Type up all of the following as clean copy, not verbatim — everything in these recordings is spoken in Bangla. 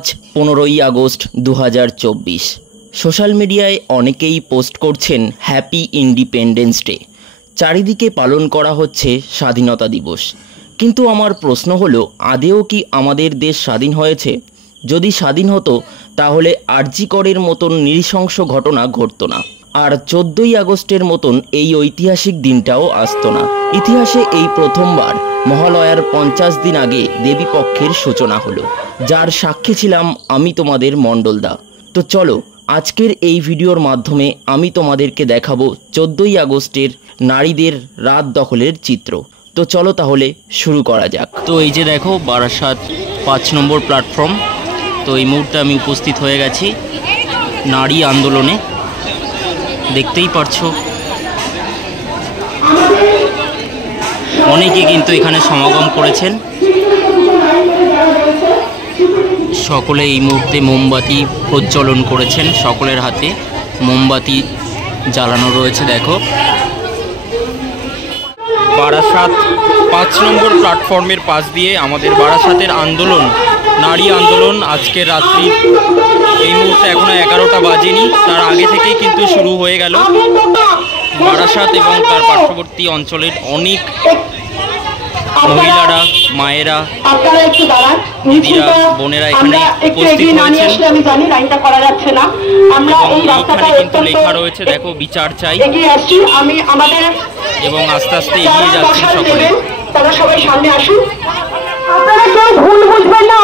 আজ 15ই আগস্ট 2024। সোশ্যাল মিডিয়ায় অনেকেই পোস্ট করছেন হ্যাপি ইন্ডিপেন্ডেন্স ডে। চারিদিকে পালন করা হচ্ছে স্বাধীনতা দিবস, কিন্তু আমার প্রশ্ন হলো, আদেও কি আমাদের দেশ স্বাধীন হয়েছে? যদি স্বাধীন হতো তাহলে আরজি করের মতন নৃশংস ঘটনা ঘটতো না, আর 14ই আগস্টের মতন এই ঐতিহাসিক দিনটাও আসতো না। ইতিহাসে এই প্রথমবার মহালয়ার 50 দিন আগে দেবীপক্ষের সূচনা হলো, যার সাক্ষী ছিলাম আমি তোমাদের মণ্ডলদা। তো চলো আজকের এই ভিডিওর মাধ্যমে আমি তোমাদেরকে দেখাবো 14ই আগস্টের নারীদের রাত দখলের চিত্র। তো চলো তাহলে শুরু করা যাক। তো এই যে দেখো বারাসাত 5 নম্বর প্ল্যাটফর্ম। তো এই মুহূর্তে আমি উপস্থিত হয়ে গেছি নারী আন্দোলনে। দেখতেই পারছো অনেকে কিন্তু এখানে সমাগম করেছেন। সকলে এই মুহূর্তে মোমবাতি প্রজ্বলন করেছেন, সকলের হাতে মোমবাতি জ্বালানো রয়েছে। দেখো বারাসাত 5 নম্বর প্ল্যাটফর্মের পাশ দিয়ে আমাদের বারাসাতের আন্দোলন, নারী আন্দোলন আজকের রাত্রি এই মুহূর্তে এখনো 11টা বাজেনি, তার আগে থেকেই কিন্তু শুরু হয়ে গেল। বারাসাত এবং তার পার্শ্ববর্তী অঞ্চলের অনেক মহিলারা, মায়েরা, দিদিরা, বোনেরা এখানে উপস্থিত হয়েছেন। এইখানে কিন্তু লেখা রয়েছে দেখো বিচার চাই, এবং আস্তে আস্তে এগিয়ে যাচ্ছেন সকলে। তারা সবাই সামনে আসুন। আপনারা কেউ ভুল বুঝবেন না,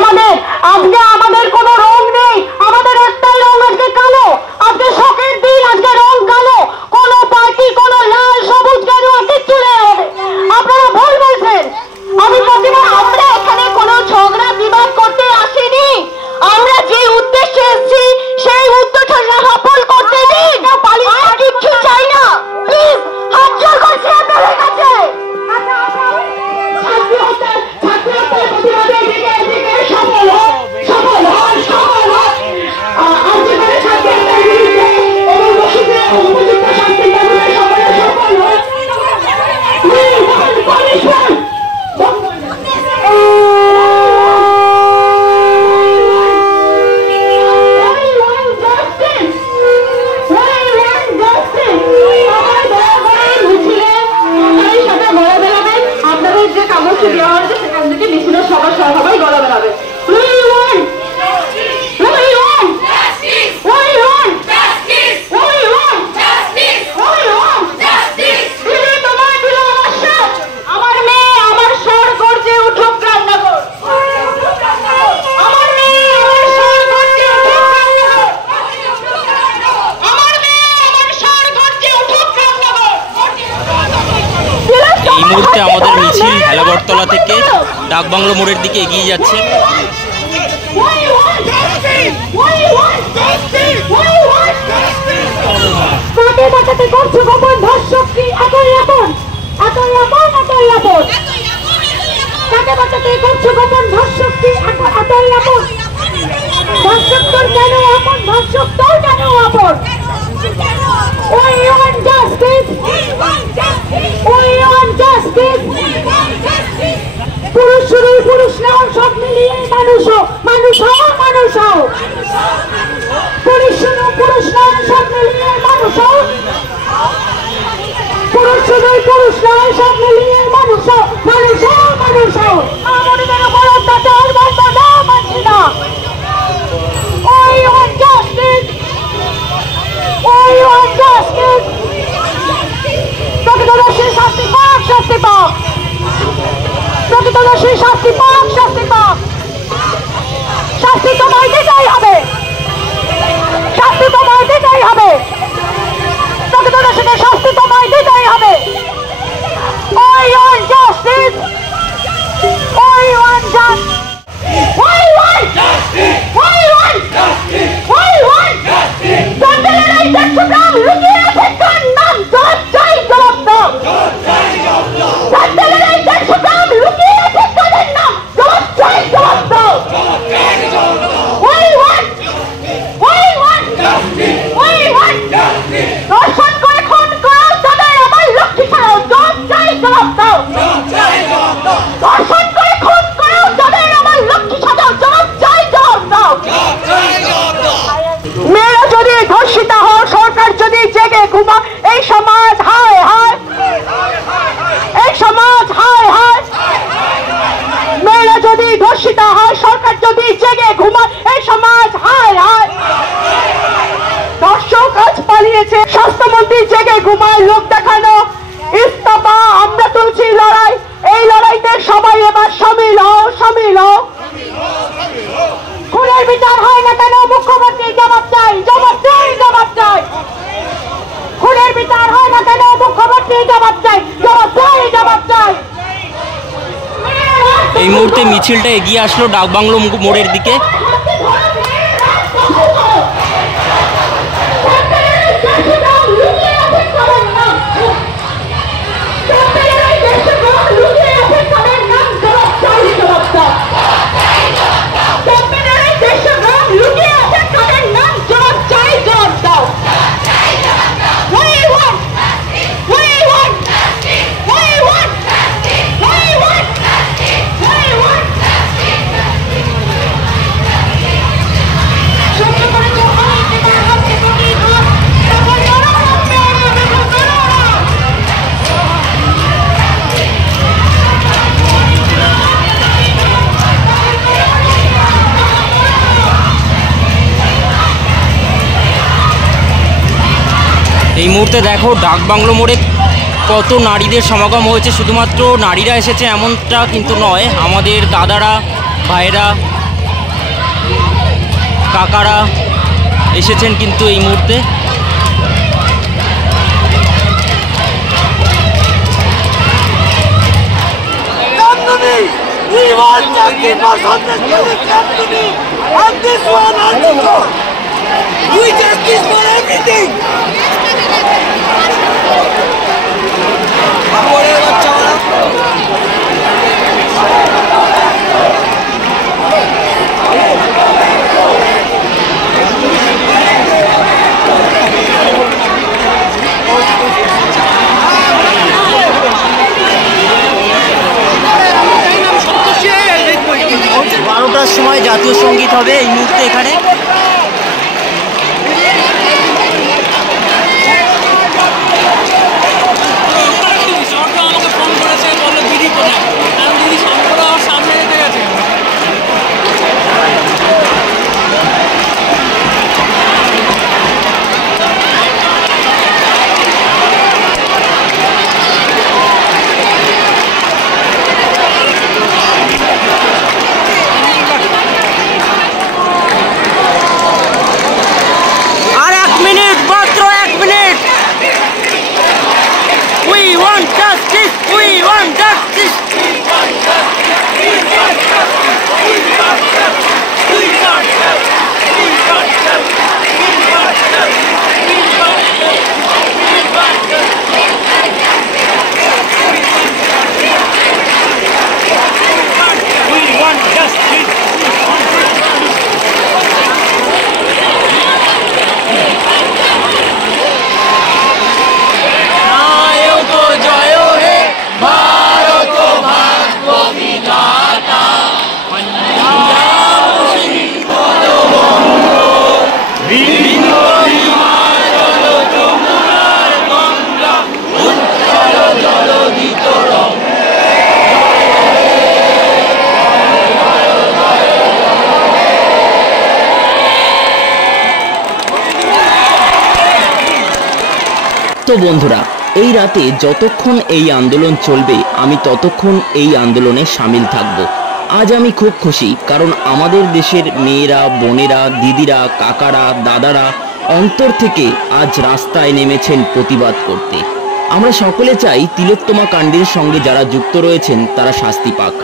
আজকে আমাদের কোনো রং নেই, আমাদের একটাই রং আজকে কালো। আজকে শোকের দিন, আজকে রং কালো। কোনো পার্টি কোনো লাল সবুজ গেরুয়া কিচ্ছু নেই। আপনারা ভুল বলছেন। আমি প্রতিমা, আমরা এখানে কোনো ঝগড়া বিবাদ করতে আসিনি। আমরা যে উদ্দেশ্যে এসেছি সেই উদ্দেশ্যে সফল করতে দিন। আর কিচ্ছু চাই না। প্লিজ হাত জোর করছি আপনাদের কাছে। আমাদের মিছিল হেলাবরতলা থেকে ডাকবাংলো মোড়ের দিকে এগিয়ে যাচ্ছে। পুরুষ নাও, সব মিলিয়ে মানুষ হও, মানুষ হও, মানুষ হও। পুরুষ নাও, সব মিলিয়ে মানুষ হও। পুরুষ নাও, সব মিলিয়ে মানুষ হও, মানুষ হও, মানুষ হও। আমাদের বড় অত্যাচার বন্ধ না, মানছি না। We want justice. We want justice. প্রকৃতদর্শী শাস্তি পাক, শাস্তি পাক। প্রকৃতদর্শী শাস্তি পাক, শাস্তি পাক। শাস্তি তোমায় দিতেই হবে, শাস্তি তোমায় দিতেই হবে। প্রকৃতদর্শীকে শাস্তি তোমায় দিতেই হবে। We want justice. We want justice. We want justice. We want justice. We want justice. চন্দ্রের এই চট্টগ্রাম লুকিয়ে আছে কার নাম? জবাব চাই, জবাব দাও। চন্দ্রের এই চট্টগ্রাম লুকিয়ে আছে কাদের নাম? জবাব চাই, জবাব দাও। We want justice. We want justice. We want justice. দর্শন করে খুন করো তাদের আমার লক্ষ্মী ছাড়াও, জবাব চাই, জবাব দাও। দর্শন করে খুন করো তাদের আমার লক্ষ্মী ছাড়াও, জবাব চাই, জবাব দাও। ঘুমায় লোক দেখানো, ইস্তফা, আমরা তুলছি লড়াই, এই লড়াইতে সবাই এবার সামিল হও, সামিল হও। খুনের বিচার হয় না কেন? মুখ্যমন্ত্রী জবাব চাই, জবাব চাই, জবাব চাই। খুনের বিচার হয় না কেন? মুখ্যমন্ত্রী জবাব চাই, জবাব চাই, জবাব চাই। এই মুহূর্তে মিছিলটা এগিয়ে আসলো ডাকবাংলো মোড়ের দিকে। এই মুহূর্তে দেখো ডাকবাংলো মোড়ে কত নারীদের সমাগম হয়েছে। শুধুমাত্র নারীরা এসেছে এমনটা কিন্তু নয়, আমাদের দাদারা, ভাইরা, কাকারা এসেছেন কিন্তু এই মুহূর্তে। সময় জাতীয় সঙ্গীত হবে এই মুহূর্তে এখানে। তো বন্ধুরা, এই রাতে যতক্ষণ এই আন্দোলন চলবে আমি ততক্ষণ এই আন্দোলনে সামিল থাকব। আজ আমি খুব খুশি, কারণ আমাদের দেশের মেয়েরা, বোনেরা, দিদিরা, কাকারা, দাদারা অন্তর থেকে আজ রাস্তায় নেমেছেন প্রতিবাদ করতে। আমরা সকলে চাই তিলোত্তমা কাণ্ডের সঙ্গে যারা যুক্ত রয়েছেন তারা শাস্তি পাক,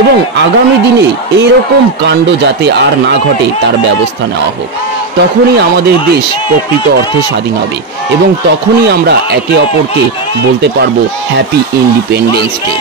এবং আগামী দিনে এইরকম কাণ্ড যাতে আর না ঘটে তার ব্যবস্থা নেওয়া হোক। তখনই আমাদের দেশ প্রকৃত অর্থে স্বাধীন হবে, এবং তখনই আমরা একে অপরকে বলতে পারবো হ্যাপি ইন্ডিপেন্ডেন্স ডে।